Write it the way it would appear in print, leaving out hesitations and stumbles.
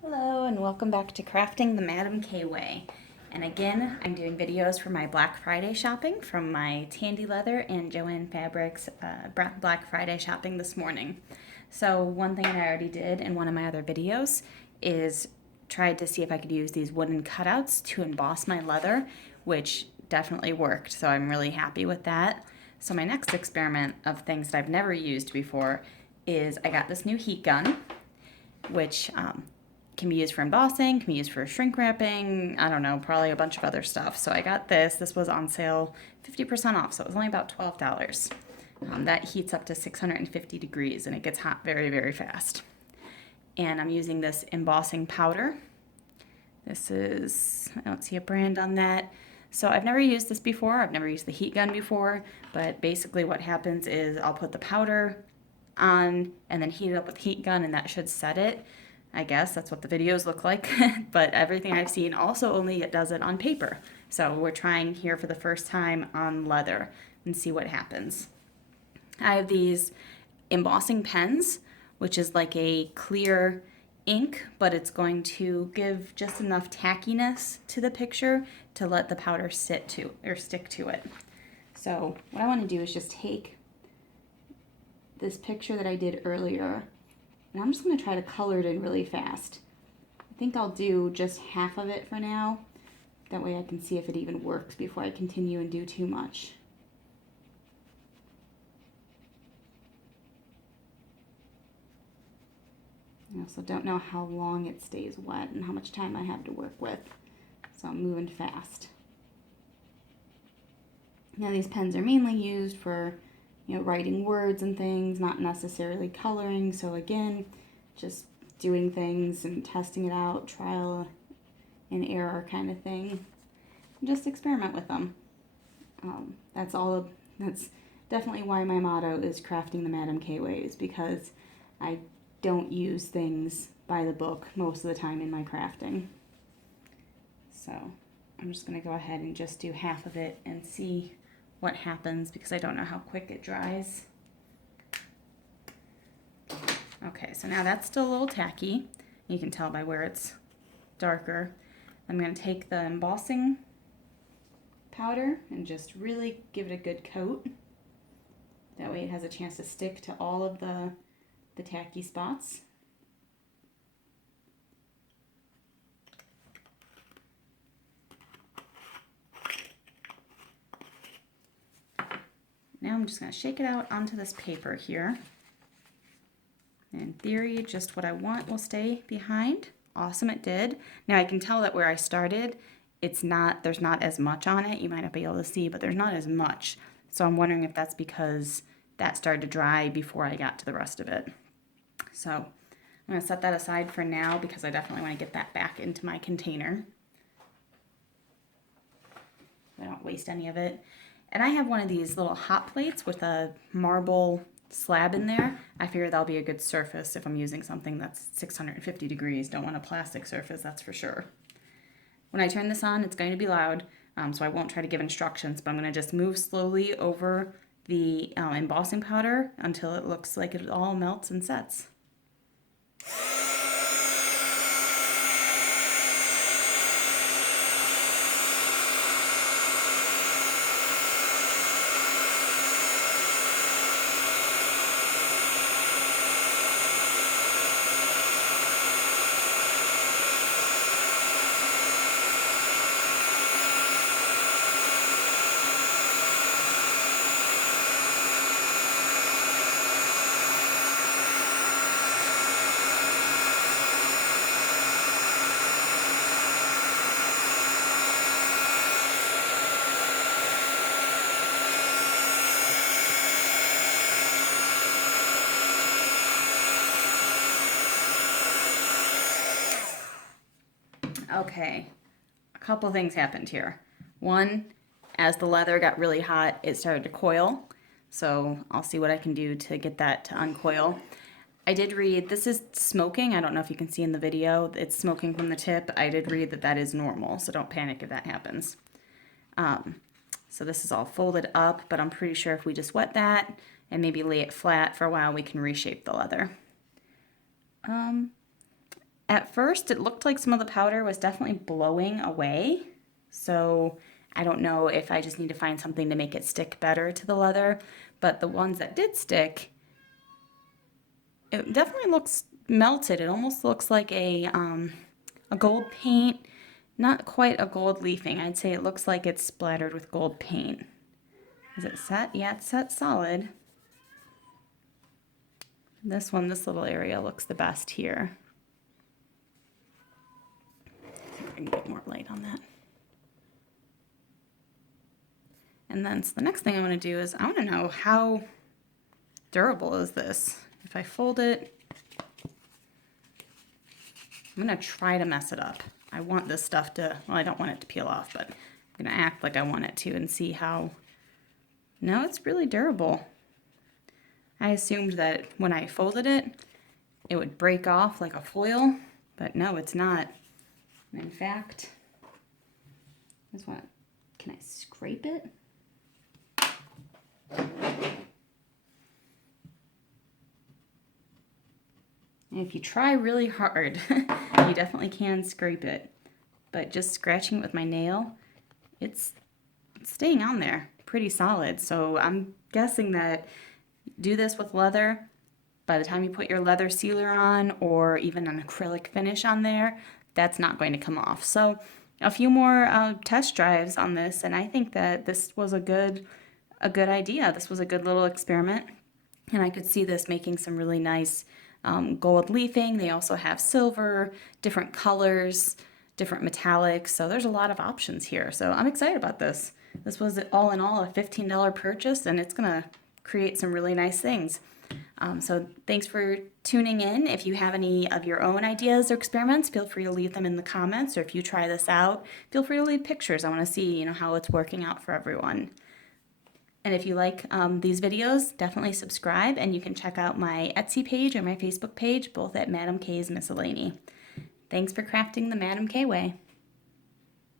Hello and welcome back to Crafting the Madam K Way. And again, I'm doing videos for my Black Friday shopping from my Tandy Leather and Joann Fabrics Black Friday shopping this morning. So one thing I already did in one of my other videos is tried to see if I could use these wooden cutouts to emboss my leather, which definitely worked. So I'm really happy with that. So my next experiment of things that I've never used before is I got this new heat gun, which can be used for embossing, can be used for shrink wrapping, I don't know, probably a bunch of other stuff. So I got this. This was on sale 50% off, so it was only about $12. That heats up to 650 degrees and it gets hot very, very fast. And I'm using this embossing powder. This is, I don't see a brand on that. So I've never used this before. I've never used the heat gun before, but basically what happens is I'll put the powder on and then heat it up with the heat gun and that should set it. I guess that's what the videos look like, but everything I've seen also only it does it on paper. So we're trying here for the first time on leather and see what happens. I have these embossing pens, which is like a clear ink, but it's going to give just enough tackiness to the picture to let the powder sit to or stick to it. So what I want to do is just take this picture that I did earlier, and I'm just going to try to color it in really fast. I think I'll do just half of it for now. That way I can see if it even works before I continue and do too much. I also don't know how long it stays wet and how much time I have to work with, so I'm moving fast. Now these pens are mainly used for, writing words and things, not necessarily coloring. So again, just doing things and testing it out, trial and error kind of thing. And just experiment with them. That's definitely why my motto is crafting the Madam K way, is because I don't use things by the book most of the time in my crafting. So I'm just going to go ahead and just do half of it and see what happens because I don't know how quick it dries. Okay, so now that's still a little tacky. You can tell by where it's darker. I'm going to take the embossing powder and just really give it a good coat. That way it has a chance to stick to all of the tacky spots. Now I'm just going to shake it out onto this paper here. In theory, just what I want will stay behind. Awesome, it did. Now I can tell that where I started, there's not as much on it. You might not be able to see, but there's not as much. So I'm wondering if that's because that started to dry before I got to the rest of it. So I'm going to set that aside for now because I definitely want to get that back into my container. I don't waste any of it. And I have one of these little hot plates with a marble slab in there. I figure that'll be a good surface if I'm using something that's 650 degrees. Don't want a plastic surface, that's for sure. When I turn this on, it's going to be loud, so I won't try to give instructions, but I'm going to just move slowly over the embossing powder until it looks like it all melts and sets. Okay, a couple things happened here. One, as the leather got really hot, it started to coil. So I'll see what I can do to get that to uncoil. I did read, this is smoking. I don't know if you can see in the video, it's smoking from the tip. I did read that that is normal, so don't panic if that happens. So this is all folded up, but I'm pretty sure if we just wet that and maybe lay it flat for a while, we can reshape the leather. At first, it looked like some of the powder was definitely blowing away. So I don't know if I just need to find something to make it stick better to the leather. But the ones that did stick, it definitely looks melted. It almost looks like a gold paint. Not quite a gold leafing. I'd say it looks like it's splattered with gold paint. Is it set? Yeah, it's set solid. This one, this little area looks the best here. See if I can get more light on that. And then, so the next thing I want to do is I want to know how durable is this. If I fold it, I'm going to try to mess it up. I want this stuff to, well, I don't want it to peel off, but I'm going to act like I want it to and see how, no, it's really durable. I assumed that when I folded it, it would break off like a foil, but no, it's not. In fact, this one, can I scrape it? And if you try really hard, you definitely can scrape it. But just scratching it with my nail, it's staying on there pretty solid. So I'm guessing that do this with leather. By the time you put your leather sealer on or even an acrylic finish on there, that's not going to come off. So a few more test drives on this, and I think that this was a good idea. This was a good little experiment, and I could see this making some really nice gold leafing. They also have silver, different colors, different metallics, so there's a lot of options here. So I'm excited about this. This was all in all a $15 purchase, and it's gonna create some really nice things. So thanks for tuning in. If you have any of your own ideas or experiments, feel free to leave them in the comments, or if you try this out, feel free to leave pictures. I want to see, how it's working out for everyone. And if you like these videos, definitely subscribe, and you can check out my Etsy page or my Facebook page, both at Madam K's Miscellany. Thanks for crafting the Madam K way.